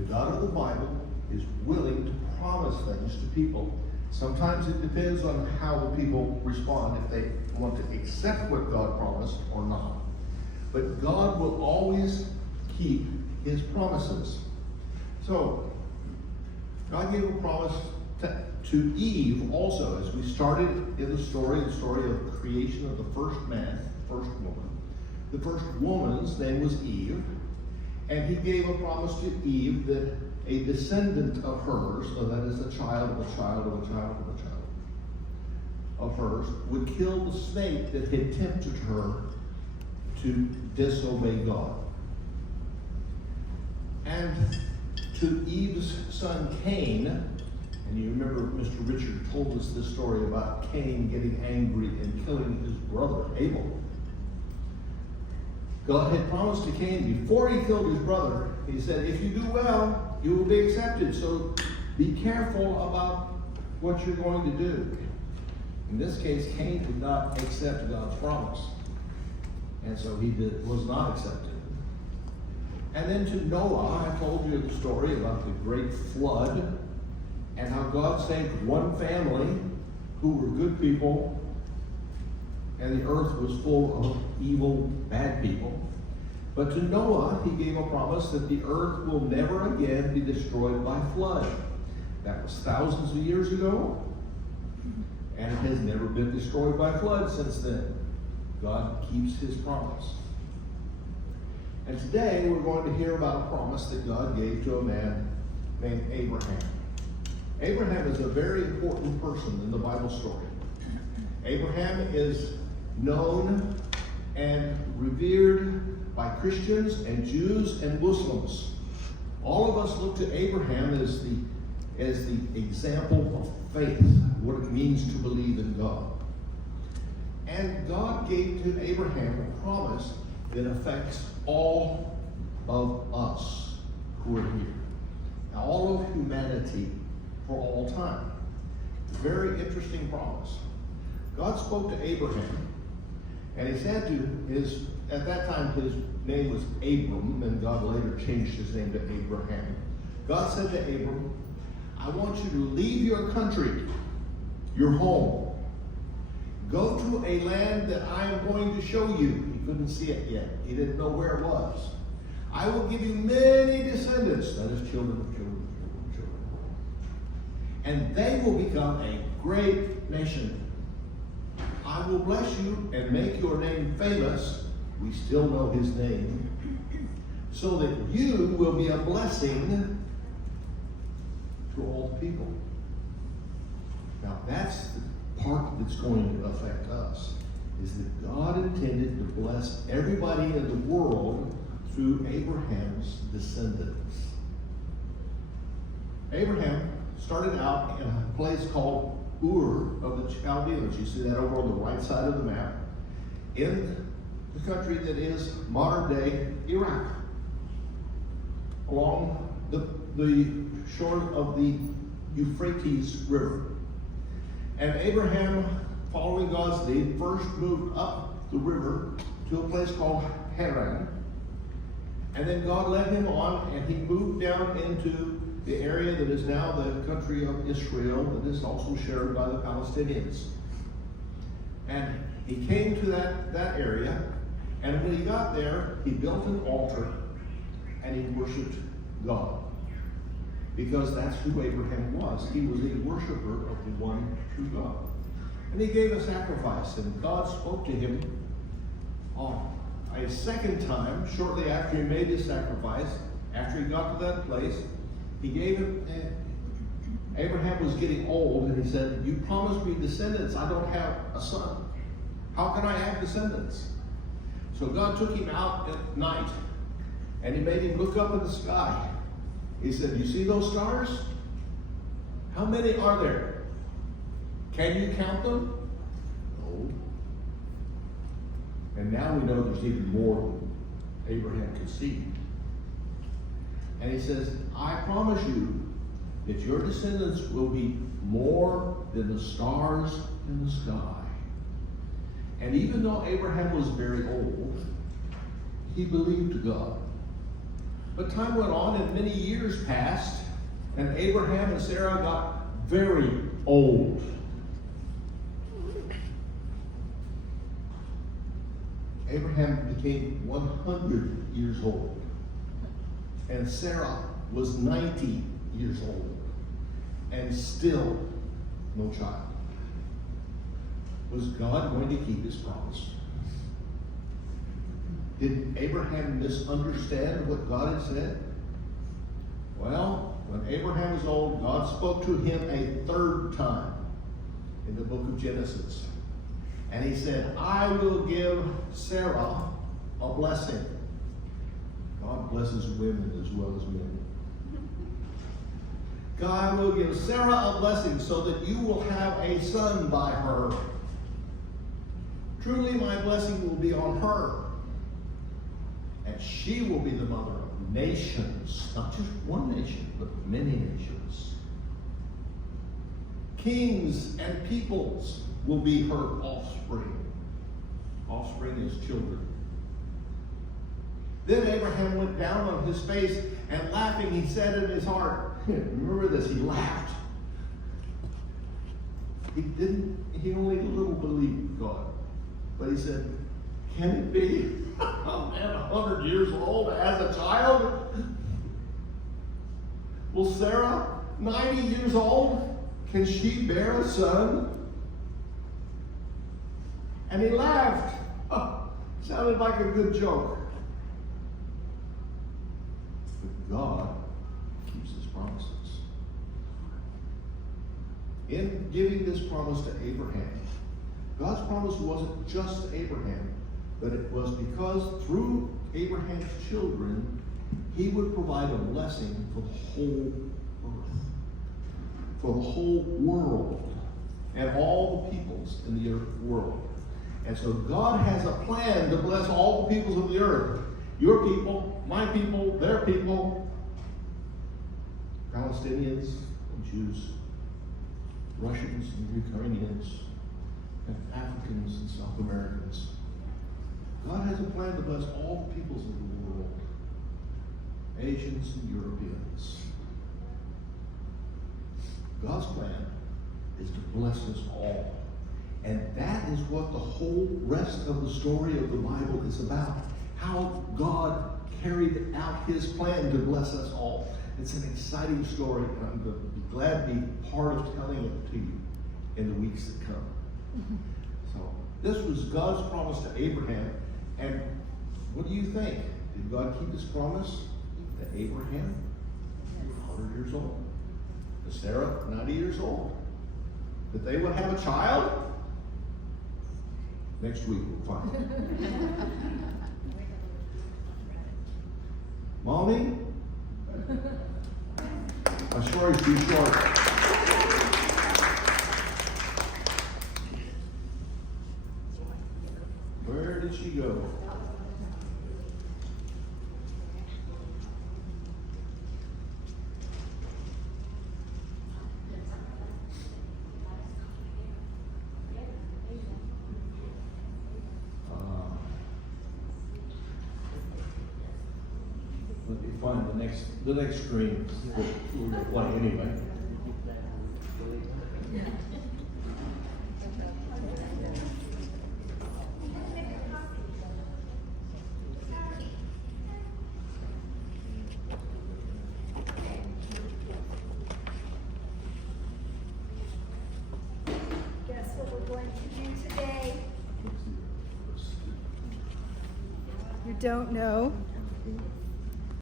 The God of the Bible is willing to promise things to people. Sometimes it depends on how the people respond, if they want to accept what God promised or not. But God will always keep his promises. So, God gave a promise to Eve also, as we started in the story of creation of the first man, the first woman. The first woman's name was Eve, and he gave a promise to Eve that a descendant of hers, so that is a child of a child of a child of a child of hers, would kill the snake that had tempted her to disobey God. And to Eve's son Cain, and you remember Mr. Richard told us this story about Cain getting angry and killing his brother Abel. God had promised to Cain before he killed his brother, he said, if you do well, you will be accepted. So be careful about what you're going to do. In this case, Cain did not accept God's promise. And so he was not accepted. And then to Noah, I told you the story about the great flood and how God saved one family who were good people, and the earth was full of evil, bad people. But to Noah, he gave a promise that the earth will never again be destroyed by flood. That was thousands of years ago, and it has never been destroyed by flood since then. God keeps his promise. And today we're going to hear about a promise that God gave to a man named Abraham. Abraham is a very important person in the Bible story. Abraham is known and revered by Christians and Jews and Muslims. All of us look to Abraham as the example of faith, what it means to believe in God. And God gave to Abraham a promise that affects all of us who are here, all of humanity for all time. Very interesting promise. God spoke to Abraham, and he said to his, at that time his name was Abram, and God later changed his name to Abraham. God said to Abram, I want you to leave your country, your home. Go to a land that I am going to show you. He couldn't see it yet. He didn't know where it was. I will give you many descendants, that is children of children of children. And they will become a great nation. I will bless you and make your name famous. We still know his name. So that you will be a blessing to all people. Now that's the part that's going to affect us, is that God intended to bless everybody in the world through Abraham's descendants. Abraham started out in a place called Ur of the Chaldeans. You see that over on the right side of the map, in the country that is modern-day Iraq, along the shore of the Euphrates River. And Abraham, following God's lead, first moved up the river to a place called Haran. And then God led him on, and he moved down into the area that is now the country of Israel, that is also shared by the Palestinians. And he came to that area, and when he got there, he built an altar, and he worshiped God. Because that's who Abraham was. He was a worshiper of the one true God. And he gave a sacrifice, and God spoke to him a second time, shortly after he made his sacrifice. After he got to that place, he gave him, Abraham was getting old, and he said, you promised me descendants. I don't have a son. How can I have descendants? So God took him out at night, and he made him look up at the sky. He said, you see those stars? How many are there? Can you count them? No. And now we know there's even more than Abraham could see. And he says, I promise you that your descendants will be more than the stars in the sky. And even though Abraham was very old, he believed God. But time went on and many years passed, and Abraham and Sarah got very old. Abraham became 100 years old, and Sarah was 90 years old, and still no child. Was God going to keep his promise? Did Abraham misunderstand what God had said? Well, when Abraham was old, God spoke to him a third time in the book of Genesis. And he said, I will give Sarah a blessing. God blesses women as well as men. God will give Sarah a blessing so that you will have a son by her. Truly my blessing will be on her. And she will be the mother of nations. Not just one nation, but many nations. Kings and peoples will be her offspring. Offspring is children. Then Abraham went down on his face, and laughing he said in his heart, remember this, he laughed. He only a little believed God. But he said, can it be a man 100 years old as a child? Will Sarah, 90 years old, can she bear a son? And he laughed. Sounded like a good joke. But God keeps his promises. In giving this promise to Abraham, God's promise wasn't just to Abraham, but it was because through Abraham's children, he would provide a blessing for the whole earth, for the whole world, and all the peoples in the world. And so God has a plan to bless all the peoples of the earth. Your people, my people, their people, Palestinians and Jews, Russians and Ukrainians, and Africans and South Americans. God has a plan to bless all the peoples of the world, Asians and Europeans. God's plan is to bless us all. And that is what the whole rest of the story of the Bible is about. How God carried out his plan to bless us all. It's an exciting story, and I'm going to be glad to be part of telling it to you in the weeks that come. So this was God's promise to Abraham. And what do you think? Did God keep his promise to Abraham? 100 years old. To Sarah, 90 years old. That they would have a child? Next week we'll find out. Mommy? My story's too short. Where did she go? Let me find the next screen that we'll play anyway. Guess what we're going to do today? You don't know?